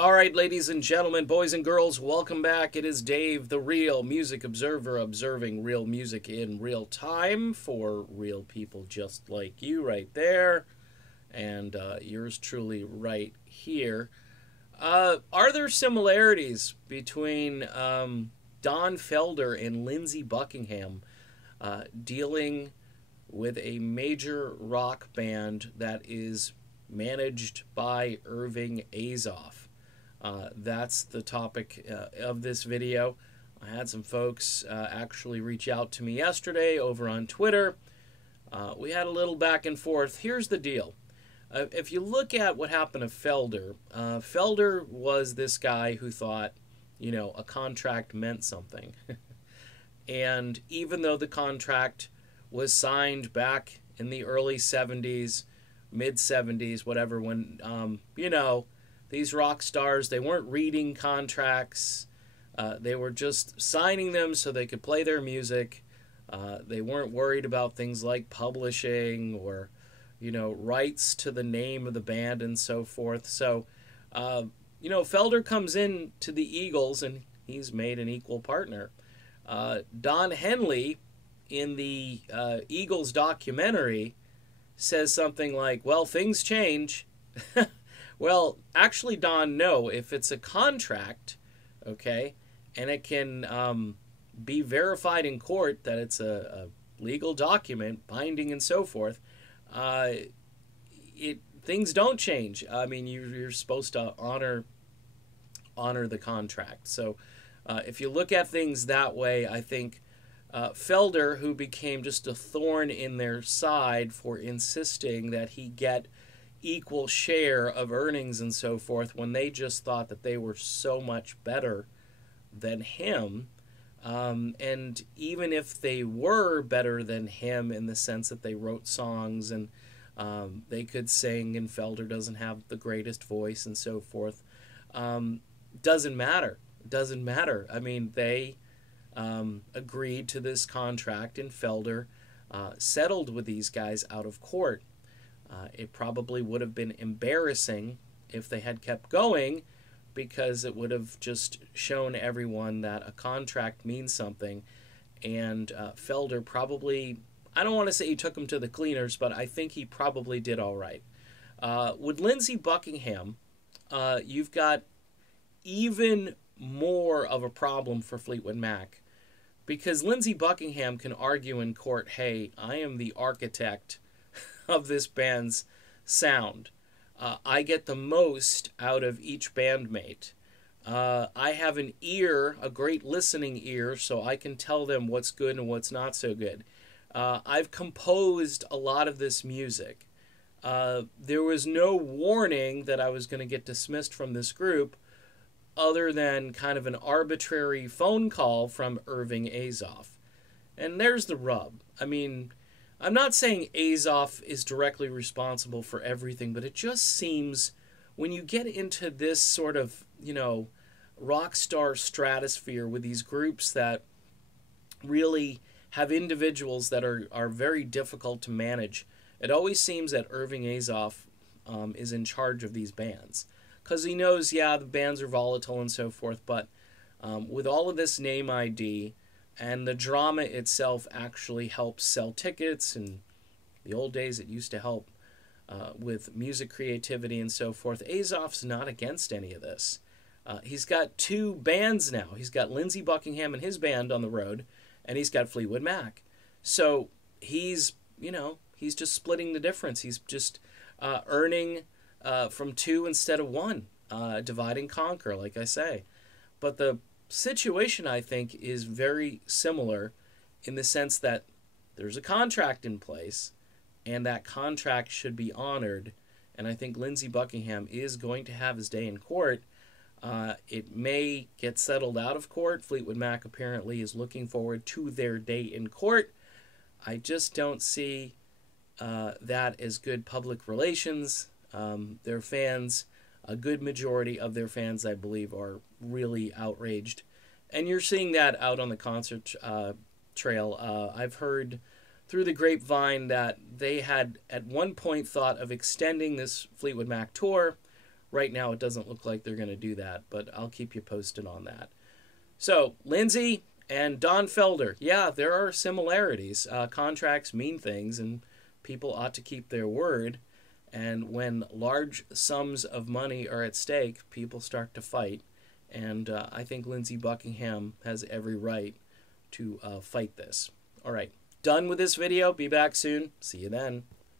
All right, ladies and gentlemen, boys and girls, welcome back. It is Dave, the Real Music Observer, observing real music in real time for real people just like you right there, and yours truly right here. Are there similarities between Don Felder and Lindsey Buckingham dealing with a major rock band that is managed by Irving Azoff? That's the topic of this video. I had some folks actually reach out to me yesterday over on Twitter. We had a little back and forth. Here's the deal. If you look at what happened to Felder, Felder was this guy who thought, a contract meant something. And even though the contract was signed back in the early 70s, mid 70s, whatever, when, these rock stars, they weren't reading contracts. They were just signing them so they could play their music. They weren't worried about things like publishing or, rights to the name of the band and so forth. So, Felder comes in to the Eagles and he's made an equal partner. Don Henley in the Eagles documentary says something like, well, things change. Well, actually, Don, no. If it's a contract, okay, and it can be verified in court that it's a legal document, binding and so forth, things don't change. I mean, you're supposed to honor the contract. So if you look at things that way, I think Felder, who became just a thorn in their side for insisting that he get equal share of earnings and so forth when they just thought that they were so much better than him. And even if they were better than him in the sense that they wrote songs and they could sing and Felder doesn't have the greatest voice and so forth, doesn't matter. Doesn't matter. I mean, they agreed to this contract and Felder settled with these guys out of court. It probably would have been embarrassing if they had kept going because it would have just shown everyone that a contract means something. And Felder probably, I don't want to say he took him to the cleaners, but I think he probably did all right. With Lindsey Buckingham, you've got even more of a problem for Fleetwood Mac because Lindsey Buckingham can argue in court, hey, I am the architect of this band's sound. I get the most out of each bandmate. I have an ear, a great listening ear, so I can tell them what's good and what's not so good. I've composed a lot of this music. There was no warning that I was going to get dismissed from this group other than kind of an arbitrary phone call from Irving Azoff. And there's the rub. I mean, I'm not saying Azoff is directly responsible for everything, but it just seems when you get into this sort of, rock star stratosphere with these groups that really have individuals that are very difficult to manage, it always seems that Irving Azoff is in charge of these bands. Because he knows, the bands are volatile and so forth, but with all of this name ID, and the drama itself actually helps sell tickets. In the old days, it used to help with music creativity and so forth. Azoff's not against any of this. He's got two bands now. He's got Lindsey Buckingham and his band on the road, and he's got Fleetwood Mac. So he's just splitting the difference. He's just earning from two instead of one, divide and conquer, like I say. But the situation, I think, is very similar in the sense that there's a contract in place and that contract should be honored. And I think Lindsey Buckingham is going to have his day in court. It may get settled out of court. Fleetwood Mac apparently is looking forward to their day in court. I just don't see that as good public relations. Their fans, a good majority of their fans, I believe, are really outraged. And you're seeing that out on the concert trail. I've heard through the grapevine that they had at one point thought of extending this Fleetwood Mac tour right now it doesn't look like they're going to do that, but I'll keep you posted on that. So, Lindsey and Don Felder, yeah, there are similarities. Contracts mean things, and people ought to keep their word. And when large sums of money are at stake, people start to fight. And I think Lindsey Buckingham has every right to fight this. All right, done with this video. Be back soon. See you then.